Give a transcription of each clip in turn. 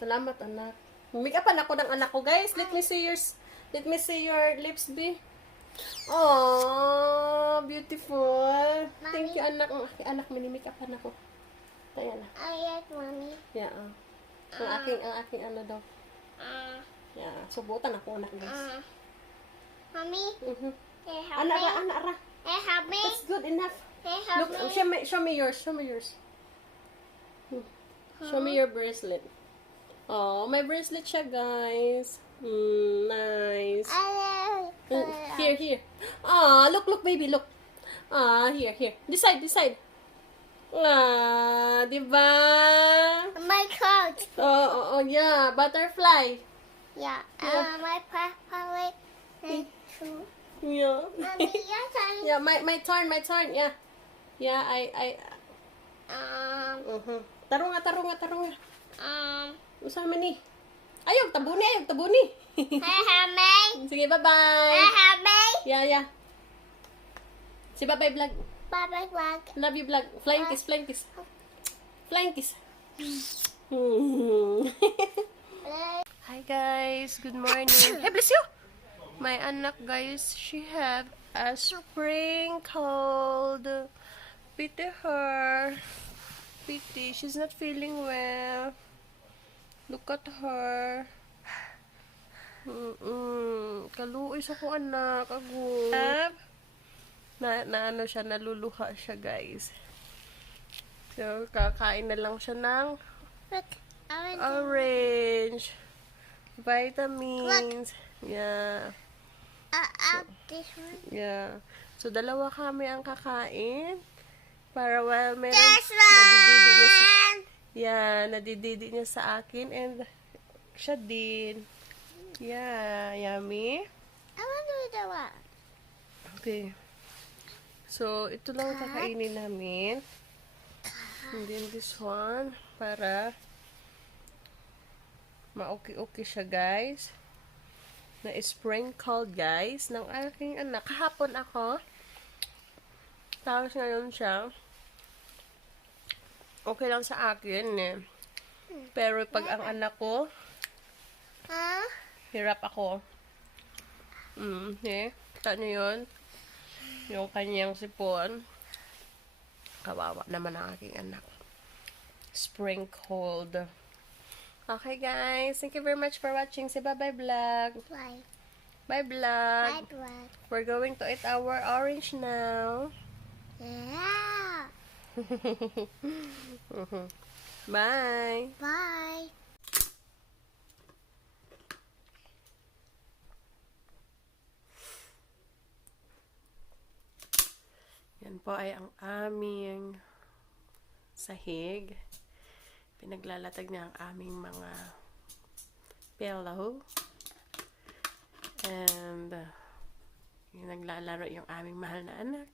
Salamat, anak. Make-upan ako ng anak ko, guys. Let me see yours. Let me see your lips, be. Oh, beautiful. Mommy. Thank you, anak. Anak, mini-make-upan ako. Tayo na. Ayat, Mommy. Yeah, ang aking ano daw. Yeah, subutan ako, anak, guys. Mommy. Hey, help Anak, me. anak. Hey, help me. That's good enough. Hey, help Look, me. show me yours. Show me yours. Show me your bracelet. Oh, my bracelet siya, guys. Nice. Here. Look, baby, look. Here. This side. Diba? My coat. Oh, yeah. Butterfly. Yeah. Yeah. My papa too. Yeah. Mommy, your turn. Yeah, my turn. Yeah. Yeah, I. Tarunga. Usama ni. Ayog, tabuni. Hey, help me. Sige, bye-bye. Hey, help me. Yeah. Si bye-bye vlog. Bye, vlog. Love you vlog. Flying kiss. Hi guys, good morning. Hey, bless you. My anak, guys, she have a spring cold. Pity her. Pity, she's not feeling well. Look at her. Kaluoy sa ko anak, agod. Ano siya, naluluha siya, guys. So, kakain na lang siya ng Look, orange. Vitamins. Yeah. this one. Yeah. So, dalawa kami ang kakain. Para while meron This nadididi niya sa, one. yeah, nadididi niya sa akin and siya din. Yeah, yummy. I want to do the one. Okay. So, ito lang kakainin namin. And then this one, para ma-okay siya, guys. Na sprinkled, guys, ng aking anak. Kahapon ako. Tapos ngayon siya. Okay lang sa akin, eh. Pero pag ang anak ko, Huh? hirap ako. Kita nyo yun? Yung kanyang sipon. Kawawa naman ang aking anak. Spring cold. Okay, guys. Thank you very much for watching. Say bye-bye vlog. Bye. Bye vlog. Bye, vlog. We're going to eat our orange now. Yeah. Bye. Bye. Yan po ay ang aming sahig. Pinaglalatag niya ang aming mga pillow. And yung naglalaro yung aming mahal na anak.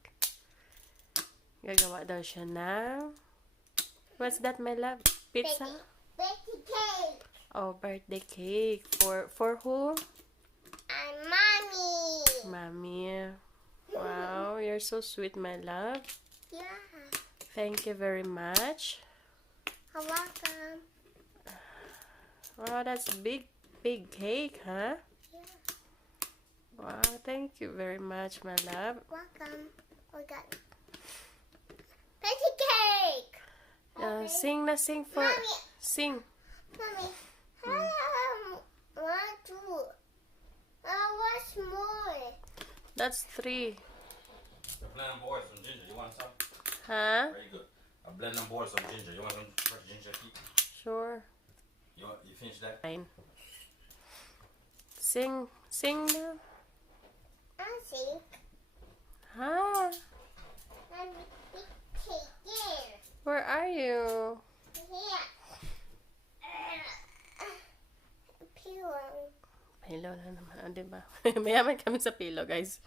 Gagawa daw siya na what's that, my love? Pizza? Birthday cake. Oh, birthday cake. For who? And mommy. Mommy. Wow, you're so sweet, my love. Yeah. Thank you very much. You're welcome. Wow, that's big cake, huh? Yeah. Wow, thank you very much, my love. Welcome. We got birthday cake. Sing for... Mommy. Sing. Mommy. One, two. What's more? That's 3. A blend of boys some ginger. You want some? Huh? Very good. A blend of boys some ginger. You want some fresh ginger tea? Sure. You finish that? Fine. Sing now. I think. Huh? Let me take here. Where are you? Here. Pillow. Pillow na naman, diba? Mayaman kami sa pillow, guys.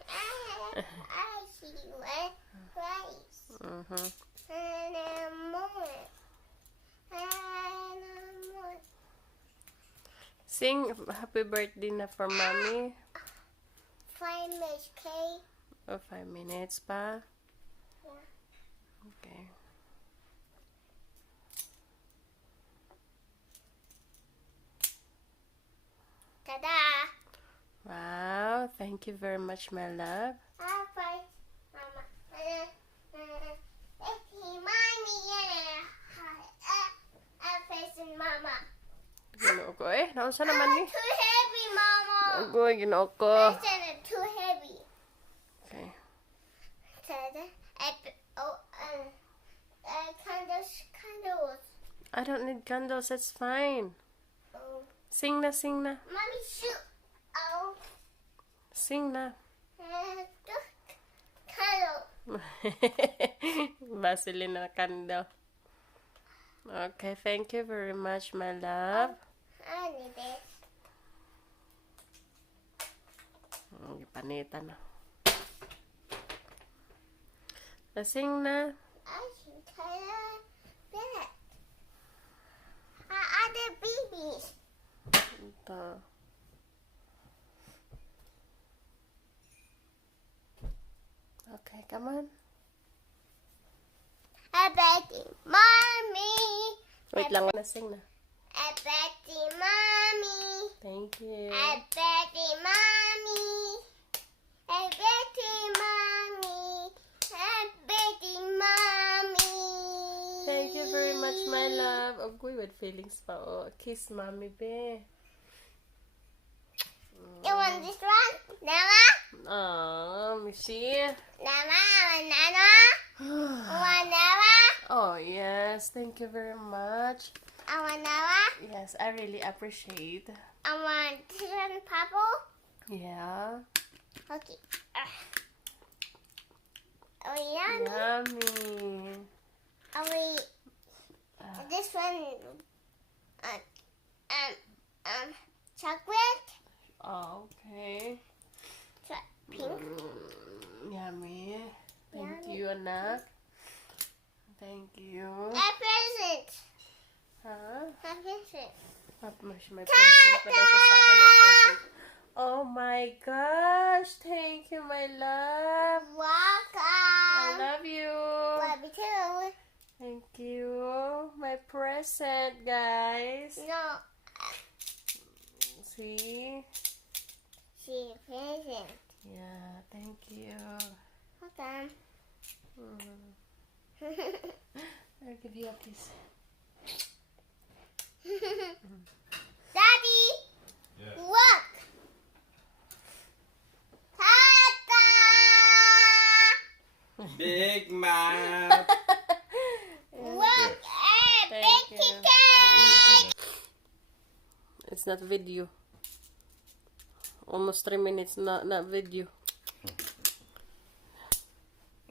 I see red rice. And more. And more. Sing happy birthday na for mommy. 5 minutes, okay? Oh, 5 minutes pa. Yeah. Okay. Ta-da. Wow, thank you very much, my love. I face Mama. It's mommy. I'm facing Mama. Ginoo ko eh. Naunsa naman ni? Too heavy, Mama. Agoy, ginoo ko. Listen, it's too heavy. Okay. Ta-da. Candles. I don't need candles. That's fine. Oh. Sing na, sing na. Mommy, shoot. Oh. Sing na. Candle. Vaseline na candle. Okay, thank you very much, my love. I need this. Panita na. Sing na. I should try that. Other babies. Ito. Okay, come on. I Betty, mommy. Wait lang, sing na. I Betty, mommy. Thank you. I Betty, mommy. I Betty, mommy. I Betty, mommy. Thank you very much, my love. Agoy, with feelings pa. Oh, kiss mommy, be. You want this one? Nana? Oh, Michi. Nana? Nana? Want Nana? Oh, yes. Thank you very much. I want Nana? Yes, I really appreciate. I want this one, purple. Yeah. Okay. Oh, yummy. Yummy. Oh, wait. This one, chocolate, Oh, okay. pink. Yummy. Thank Yummy. you, anak. Thank you. A present. Huh? A present. My present. Wala siya sa akin na present. Oh my gosh. Thank you, my love. I Welcome. love you. Love you too. Thank you. My present, guys. No, See? she present. Yeah, thank you. Hold on. I'll give you a kiss. Daddy, Yeah. look. Ta-da! Big mouth. Look, Thank big you. cake. It's not video. Almost 3 minutes not video.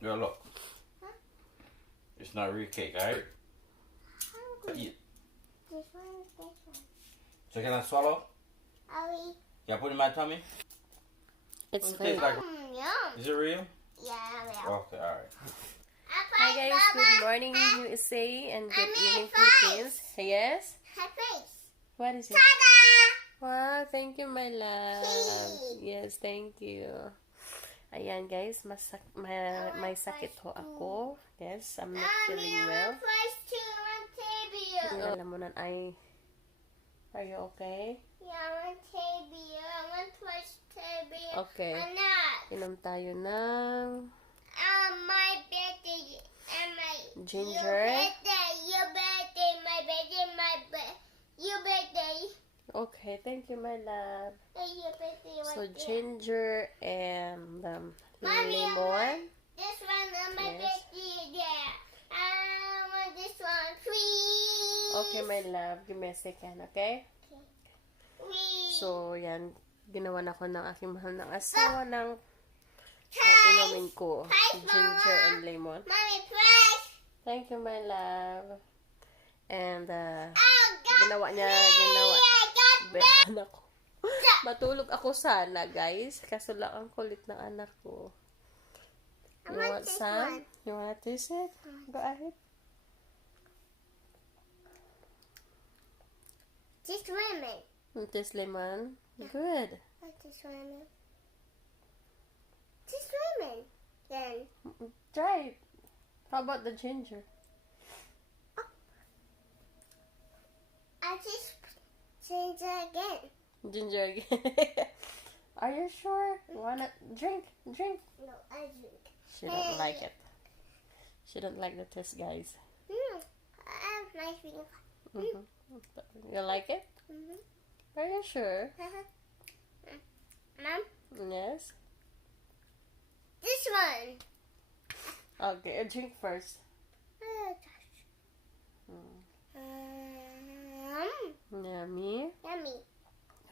Girl, look. It's not real cake, alright? Eat. This one, this one. So can I swallow? Are we? Can I put it in my tummy? It's Okay, fine. like- Yum. Is it real? Yeah, well. Okay, alright. Hi guys, good morning USA and good evening Philippines. Yes? Her face. What is it? Ta-da! Wow, thank you my love. Hey. Yes, thank you. Ayan guys, may sakit ho ako. Yes, I'm not feeling well. First two on table. Alam mo na ay... Are you okay? Yeah, on table. I want first table. Okay. I'm not. Inom tayo ng My birthday and my ginger. your birthday, my birthday, your birthday, Okay, thank you my love. your birthday. So right there. ginger and Mommy, I lemon. want this one on my Yes. birthday there. I want this one, please. Okay my love, give me a second, okay? Please. So yan, ginawa na ko ng aking mahal ng asawa ng Price. inumin ko. Price, Ginger Mama. and lemon. Mommy, price. Thank you my love. And Oh, God. ginawa niya, I got Behan ako. Matulog ako sana, guys. Kaso lang ang kulit ng anak ko. I You want want this some? one. You want to taste it? Go ahead. Just lemon. You taste lemon? Good. Just lemon. Just lemon. Then. Try it. How about the ginger? I just change it again. Ginger again. Are you sure? Wanna drink? Drink. No, I drink. She don't like it. She don't like the taste, guys. I have my finger. Mm-hmm. You like it? Are you sure? Mom, Yes. this one. Okay, drink first. Yummy. Yummy.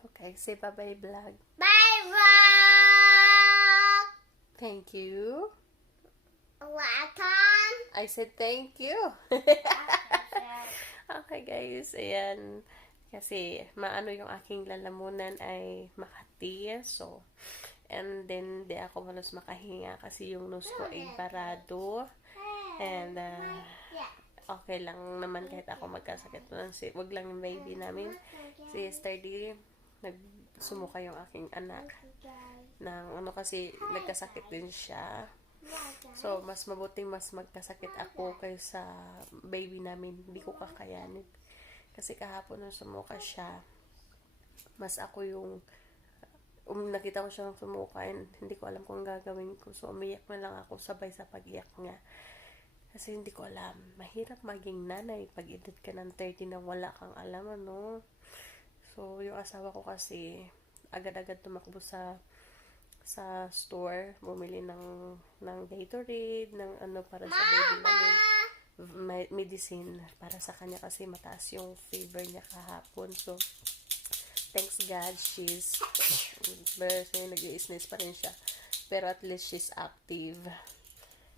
Okay, say bye-bye, vlog. Bye, vlog. Thank you. Welcome. I said thank you. Okay, guys. Ayan. Kasi maano yung aking lalamunan ay Makati. So, and then, di ako halos makahinga kasi yung nose ko ay barado. And, okay lang naman kahit ako magkasakit. Wag lang yung baby namin. Si yesterday, nagsumuka yung aking anak. Kasi nagkasakit din siya. So, mas mabuting mas magkasakit ako kaysa baby namin. Hindi ko kakayanin. Kasi kahapon nung sumuka siya, mas ako yung nakita ko siya ng sumuka and hindi ko alam kung gagawin ko. So, umiyak na lang ako sabay sa pag-iyak niya. Kasi hindi ko alam. Mahirap maging nanay pag edad ka ng 30 na wala kang alam, ano. So, yung asawa ko kasi agad-agad tumakbo sa store, bumili ng Gatorade, ng ano para sa baby namin, medicine para sa kanya kasi mataas yung fever niya kahapon. So, thanks God, nag-i-sneeze pa rin siya. Pero at least she's active.